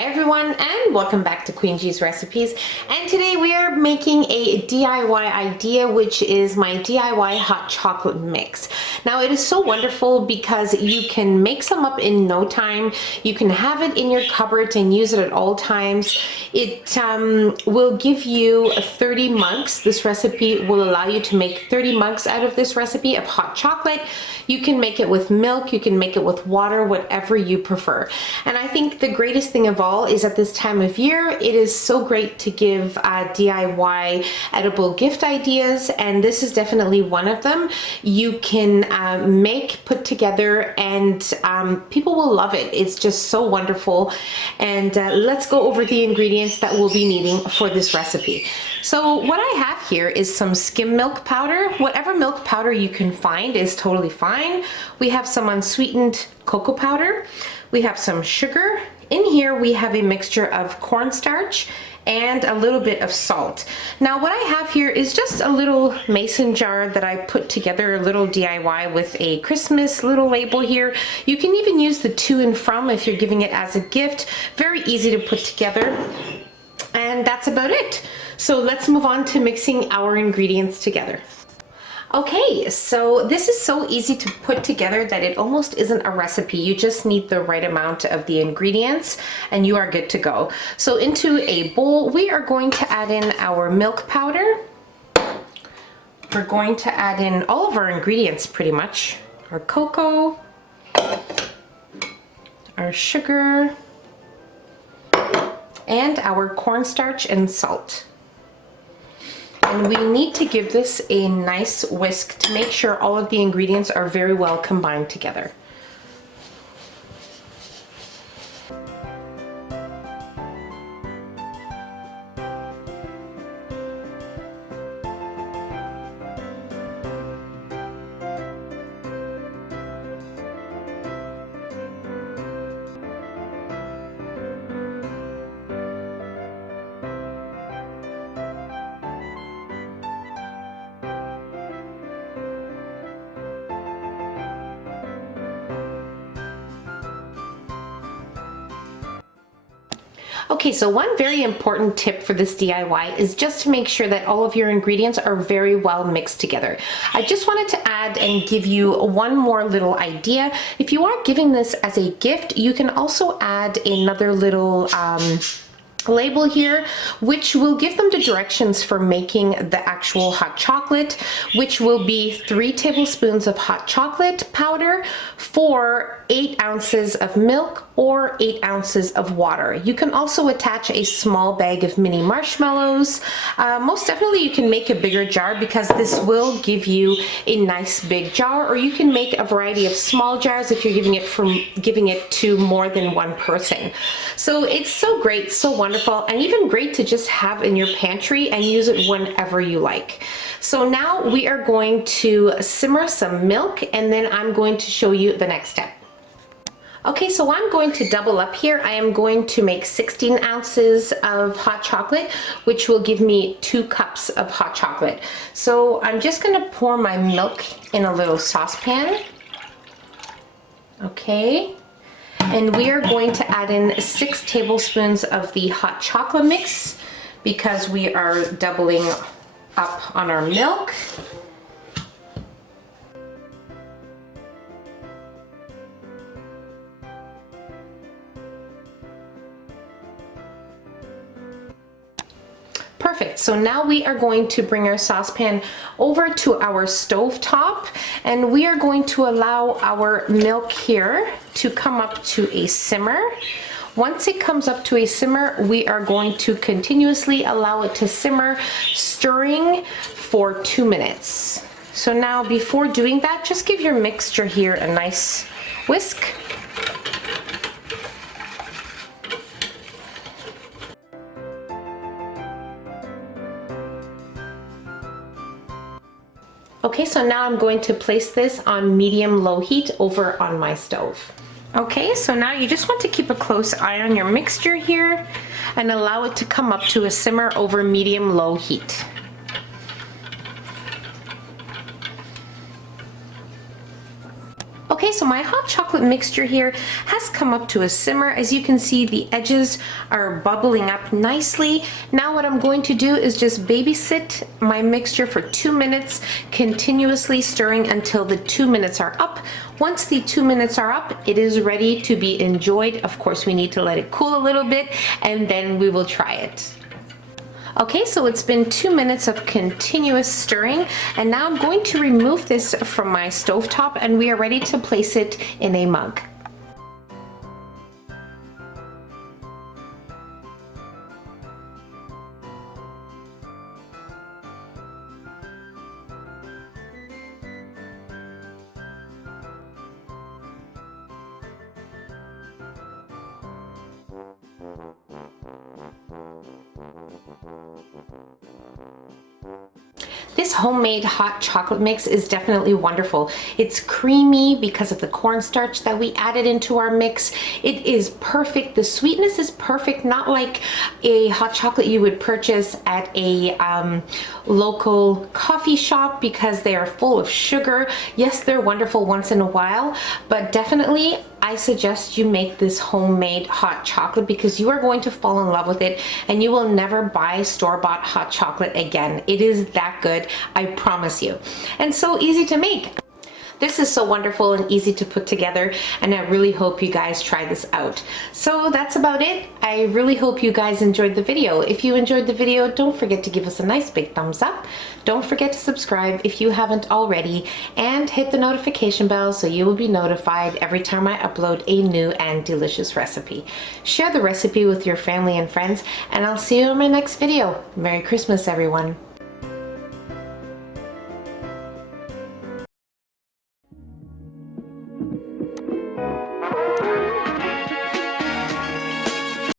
Hi everyone, and welcome back to Queen G's Recipes. And today we are making a DIY idea, which is my DIY hot chocolate mix. Now it is so wonderful because you can make some up in no time. You can have it in your cupboard and use it at all times. It will give you 30 mugs. This recipe will allow you to make 30 mugs out of this recipe of hot chocolate. You can make it with milk, you can make it with water, whatever you prefer. And I think the greatest thing of all is at this time of year, it is so great to give DIY edible gift ideas, and this is definitely one of them. You can make, put together, and people will love it. It's just so wonderful. And let's go over the ingredients that we'll be needing for this recipe. So what I have here is some skim milk powder. Whatever milk powder you can find is totally fine. We have some unsweetened cocoa powder. We have some sugar. In here we have a mixture of cornstarch and a little bit of salt. Now what I have here is just a little mason jar that I put together, a little DIY with a Christmas little label here. You can even use the to and from if you're giving it as a gift. Very easy to put together. And that's about it. So let's move on to mixing our ingredients together. Okay, so this is so easy to put together that it almost isn't a recipe. You just need the right amount of the ingredients and you are good to go. So into a bowl, we are going to add in our milk powder. We're going to add in all of our ingredients pretty much. Our cocoa, our sugar, and our cornstarch and salt. And we need to give this a nice whisk to make sure all of the ingredients are very well combined together. Okay, so one very important tip for this DIY is just to make sure that all of your ingredients are very well mixed together. I just wanted to add and give you one more little idea. If you are giving this as a gift, you can also add another little label here, which will give them the directions for making the actual hot chocolate, which will be 3 tablespoons of hot chocolate powder for 8 ounces of milk or 8 ounces of water. You can also attach a small bag of mini marshmallows. Most definitely you can make a bigger jar because this will give you a nice big jar, or you can make a variety of small jars if you're giving it to more than one person. So it's so great, so wonderful, and even great to just have in your pantry and use it whenever you like. So now we are going to simmer some milk, and then I'm going to show you the next step. Okay, so I'm going to double up here. I am going to make 16 ounces of hot chocolate, which will give me 2 cups of hot chocolate. So I'm just going to pour my milk in a little saucepan. Okay, and we are going to add in 6 tablespoons of the hot chocolate mix because we are doubling up on our milk. Perfect. So now we are going to bring our saucepan over to our stove top, and we are going to allow our milk here to come up to a simmer. Once it comes up to a simmer, we are going to continuously allow it to simmer, stirring for 2 minutes. So now before doing that, just give your mixture here a nice whisk. Okay, so now I'm going to place this on medium-low heat over on my stove. Okay, so now you just want to keep a close eye on your mixture here and allow it to come up to a simmer over medium-low heat. Okay, so my hot chocolate mixture here has come up to a simmer. As you can see, the edges are bubbling up nicely. Now what I'm going to do is just babysit my mixture for 2 minutes, continuously stirring until the 2 minutes are up. Once the 2 minutes are up, it is ready to be enjoyed. Of course, we need to let it cool a little bit and then we will try it. Okay, so it's been 2 minutes of continuous stirring, and now I'm going to remove this from my stovetop and we are ready to place it in a mug. This homemade hot chocolate mix is definitely wonderful. It's creamy because of the cornstarch that we added into our mix. It is perfect. The sweetness is perfect, not like a hot chocolate you would purchase at a local coffee shop because they are full of sugar. Yes, they're wonderful once in a while, but definitely I suggest you make this homemade hot chocolate because you are going to fall in love with it and you will never buy store-bought hot chocolate again. It is that good, I promise you. And so easy to make. This is so wonderful and easy to put together, and I really hope you guys try this out. So that's about it. I really hope you guys enjoyed the video. If you enjoyed the video, don't forget to give us a nice big thumbs up. Don't forget to subscribe if you haven't already, and hit the notification bell so you will be notified every time I upload a new and delicious recipe. Share the recipe with your family and friends, and I'll see you in my next video. Merry Christmas, everyone.